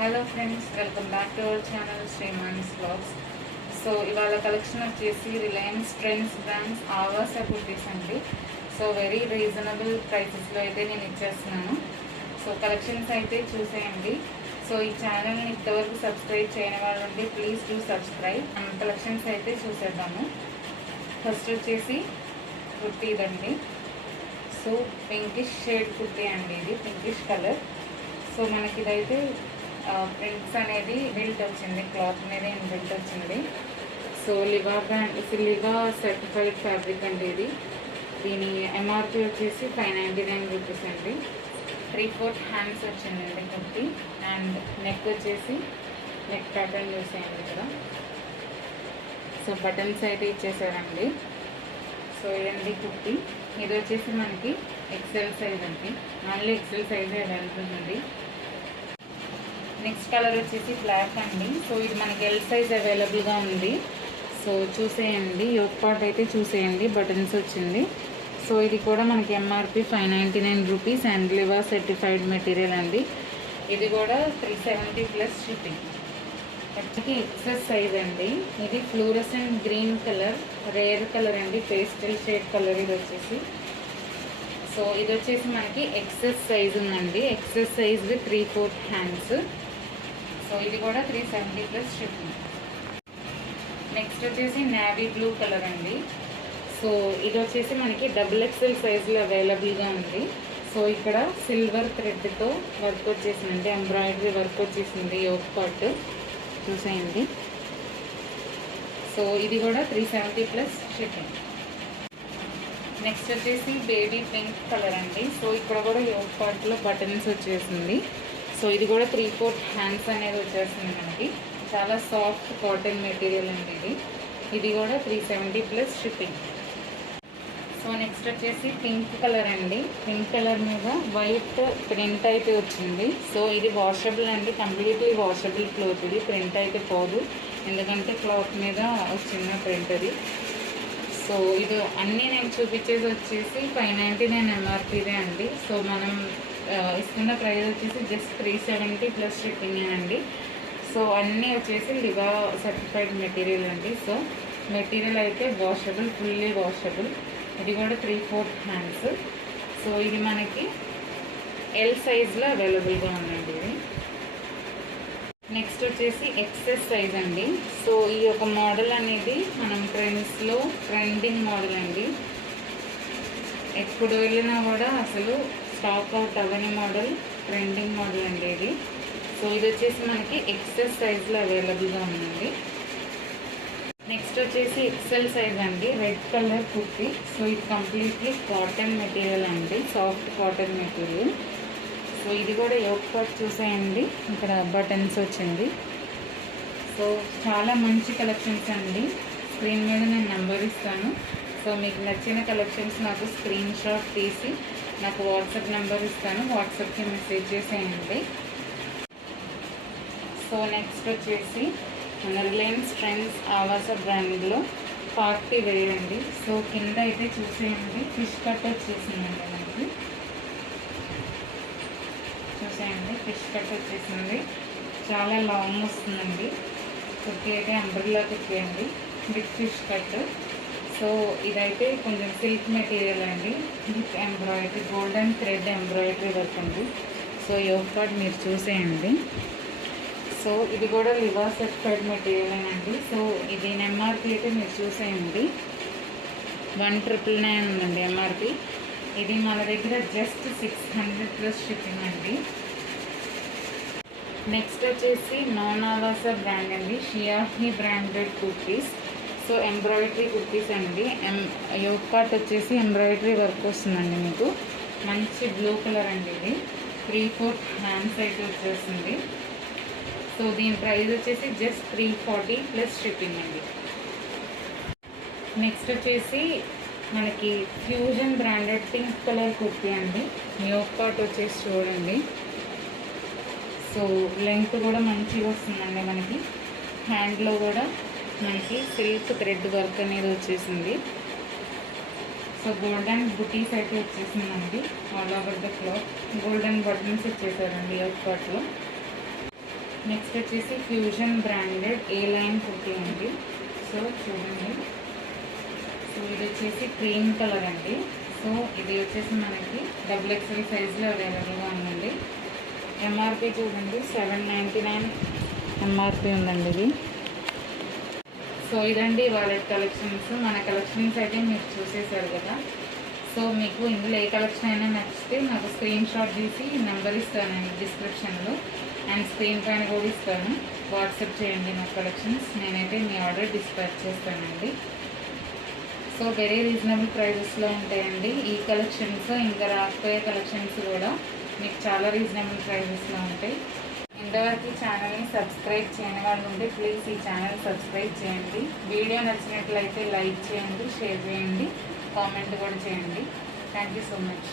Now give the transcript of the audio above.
Hello friends, welcome back to our channel Shrimans vlogs. So ఇవాళ collection వచ్చేసి Reliance Trends brands Avaasa kurtis అండి. So very reasonable ప్రైసెస్లో అయితే నేను ఇచ్చేస్తున్నాను. సో కలెక్షన్స్ అయితే చూసేయండి. సో ఈ ఛానల్ని ఇంతవరకు సబ్స్క్రైబ్ చేయని వాళ్ళు ఉంటే ప్లీజ్ డూ సబ్స్క్రైబ్. కలెక్షన్స్ అయితే చూసేద్దాము. ఫస్ట్ వచ్చేసి కుర్తీ ఇదండి. సో పింకిష్ షేడ్ కుర్తీ అండి, ఇది పింకిష్ కలర్. సో మనకి ఇదైతే ప్రింట్స్ అనేది బిల్ట్ వచ్చింది, క్లాత్ మీద బిల్ట్ వచ్చింది. సో లివా సర్టిఫైడ్ ఫ్యాబ్రిక్ అండి ఇది. దీని ఎంఆర్పి వచ్చేసి 599 రూపీస్ అండి. 3/4 హ్యాండ్స్ వచ్చిందండి కుర్తి. అండ్ నెక్ వచ్చేసి నెక్ ప్యాటర్న్ చూసేయండి ఇక్కడ. సో బటన్స్ అయితే ఇచ్చేసారండి. సో ఇదండి కుర్తి. ఇది వచ్చేసి మనకి ఎక్సెల్ సైజ్ అండి, మళ్ళీ ఎక్సెల్ సైజ్ అవైలబుల్ ఉంది. నెక్స్ట్ కలర్ వచ్చేసి బ్లాక్ అండి. సో ఇది మనకి ఎల్ సైజ్ అవైలబుల్గా ఉంది. సో చూసేయండి, యోక్ పార్ట్ అయితే చూసేయండి, బటన్స్ వచ్చింది. సో ఇది కూడా మనకి MRP 599 rupees and Liva certified material అండి. ఇది కూడా 370 ప్లస్ షిప్పింగ్. వచ్చి ఎక్సెస్ సైజ్ అండి. ఇది ఫ్లూరసెంట్ గ్రీన్ కలర్, రేర్ కలర్ అండి, పేస్టల్ షేడ్ కలర్ ఇది వచ్చేసి. సో ఇది వచ్చేసి మనకి ఎక్సెస్ సైజ్ ఉందండి, excess size with 3/4 hands. So ఇది కూడా 370 ప్లస్ షిప్పింగ్. నెక్స్ట్ వచ్చేసి నేవీ బ్లూ కలర్ అండి. సో ఇది వచ్చేసి మనకి XXL సైజులో అవైలబుల్గా ఉంది. సో ఇక్కడ సిల్వర్ థ్రెడ్తో వర్క్ వచ్చేసిందండి, ఎంబ్రాయిడరీ వర్క్ వచ్చేసింది యోక్ పార్ట్ చూసేయండి. సో ఇది కూడా 370 ప్లస్ షిప్పింగ్. నెక్స్ట్ వచ్చేసి బేబీ పింక్ కలర్ అండి. సో ఇక్కడ కూడా యోక్ పార్ట్లో బటన్స్ వచ్చేసింది. సో ఇది కూడా 3/4 హ్యాండ్స్ అనేది వచ్చేస్తుంది మనకి. చాలా సాఫ్ట్ కాటన్ మెటీరియల్ అండి ఇది. ఇది కూడా 370 ప్లస్ షిప్పింగ్. సో నెక్స్ట్ వచ్చేసి పింక్ కలర్ అండి. పింక్ కలర్ మీద వైట్ ప్రింట్ అయితే వచ్చింది. సో ఇది వాషబుల్ అండి, కంప్లీట్లీ వాషబుల్ క్లాత్. ఇది ప్రింట్ అయితే పోదు, ఎందుకంటే క్లాత్ మీద వచ్చిన ప్రింట్ అది. సో ఇది అన్నీ నేను చూపించేది వచ్చేసి 599 ఎంఆర్పీదే అండి. సో మనం ఇస్తున్న ప్రైస్ వచ్చేసి జస్ట్ 370 ప్లస్ షిప్పింగ్ అండి. సో అన్నీ వచ్చేసి లివా సర్టిఫైడ్ మెటీరియల్ అండి. సో మెటీరియల్ అయితే వాషబుల్, ఫుల్లీ వాషబుల్. ఇది కూడా 3/4 హ్యాండ్స్. సో ఇది మనకి ఎల్ సైజ్లో అవైలబుల్గా ఉందండి ఇది. నెక్స్ట్ వచ్చేసి ఎక్సెస్ సైజ్ అండి. సో ఈ యొక్క మోడల్ అనేది మనం ట్రెండ్స్లో ట్రెండింగ్ మోడల్ అండి. ఎప్పుడు వెళ్ళినా కూడా అసలు స్టాక్ అవుట్ అవ్వని మోడల్, ట్రెండింగ్ మోడల్ అండి ఇది. సో ఇది వచ్చేసి మనకి ఎక్సెస్ సైజ్లో అవైలబుల్గా ఉందండి. నెక్స్ట్ వచ్చేసి ఎక్సెల్ సైజ్ అండి, రెడ్ కలర్ కుర్తి. సో ఇది కంప్లీట్లీ కాటన్ మెటీరియల్ అండి, సాఫ్ట్ కాటన్ మెటీరియల్. సో ఇది కూడా యోక్ పార్ట్ చూసేయండి, ఇక్కడ బటన్స్ వచ్చింది. సో చాలా మంచి కలెక్షన్స్ అండి. స్క్రీన్ మీద నేను నెంబర్ ఇస్తాను. సో మీకు నచ్చిన కలెక్షన్స్ నాకు స్క్రీన్ షాట్ తీసి నాకు వాట్సాప్ నెంబర్ ఇస్తాను, వాట్సాప్కి మెసేజ్ చేసేయండి. సో నెక్స్ట్ వచ్చేసి మన రిలయన్స్ ట్రెండ్స్ ఆవాస బ్రాండ్లో పార్టీ వేర్ అండి. సో కింద అయితే చూసేయండి, ఫిష్ కట్ వచ్చేసిందండి మనకి. చూసేయండి, ఫిష్ కట్ వచ్చేసింది, చాలా లాంగ్ వస్తుందండి. కుర్తీ అయితే అంబ్రెల్లా కుర్తీ అండి విత్ ఫిష్ కట్. సో ఇదైతే కొంచెం సిల్క్ మెటీరియల్ అండి, with embroidery, golden thread embroidery work ఉంది. సో యోక్ పార్ట్ మీరు చూసేయండి. సో ఇది కూడా లివా సర్టిఫైడ్ మెటీరియల్ అండి. సో ఇది ఎంఆర్పి అయితే మీరు చూసేయండి, 1,999 ఉందండి ఎంఆర్పి. ఇది మన దగ్గర జస్ట్ 600 ప్లస్ షిప్పింగ్ అండి. నెక్స్ట్ వచ్చేసి నాన్ ఆవాస బ్రాండ్ అండి, Siyahi branded kurtis. So embroidery kurtis అండి. యోక్ పార్ట్ వచ్చేసి ఎంబ్రాయిడరీ వర్క్ వస్తుందండి మీకు. మంచి బ్లూ కలర్ అండి ఇది. 3/4 హ్యాండ్స్ అయితే వచ్చేస్తుంది. సో దీని ప్రైస్ వచ్చేసి జస్ట్ 340 ప్లస్ షిప్పింగ్ అండి. నెక్స్ట్ వచ్చేసి మనకి fusion branded pink colour kurti అండి. యోక్ పార్ట్ వచ్చేసి చూడండి. సో లెంత్ కూడా మంచిగా వస్తుందండి మనకి. హ్యాండ్లో కూడా మనకి సిల్క్ థ్రెడ్ వర్క్ అనేది వచ్చేసింది. సో గోల్డెన్ బుటీస్ అయితే వచ్చేసిందండి all over the cloth. Golden buttons ఇచ్చేసారండి యోక్ పార్ట్లో. నెక్స్ట్ వచ్చేసి fusion branded A line kurti అండి. సో చూడండి, సో ఇది వచ్చేసి క్రీమ్ కలర్ అండి. సో ఇది వచ్చేసి మనకి XXL సైజులో అవైలబుల్గా ఉందండి. ఎంఆర్పి చూడండి 799 ఎంఆర్పి ఉందండి ఇది. సో ఇదండి వాళ్ళ కలెక్షన్స్. మన కలెక్షన్స్ అయితే మీరు చూసేసారు కదా. సో మీకు ఇందులో ఏ కలెక్షన్ అయినా నచ్చితే నాకు స్క్రీన్ షాట్ తీసి నెంబర్ ఇస్తానండి డిస్క్రిప్షన్లో, అండ్ స్క్రీన్ పైన కూడా ఇస్తాను. వాట్సాప్ చేయండి నా కలెక్షన్స్, నేనైతే మీ ఆర్డర్ డిస్పాచ్ చేస్తానండి. సో వెరీ రీజనబుల్ ప్రైజెస్లో ఉంటాయండి ఈ కలెక్షన్స్. ఇంకా రాకపోయే కలెక్షన్స్ కూడా మీకు చాలా రీజనబుల్ ప్రైజెస్లో ఉంటాయి. ఇంతవరకు ఛానల్ని సబ్స్క్రైబ్ చేయని వాళ్ళు ఉంటే ప్లీజ్ ఈ ఛానల్ సబ్స్క్రైబ్ చేయండి. వీడియో నచ్చినట్లయితే లైక్ చేయండి, షేర్ చేయండి, కామెంట్ కూడా చేయండి. Thank you so much.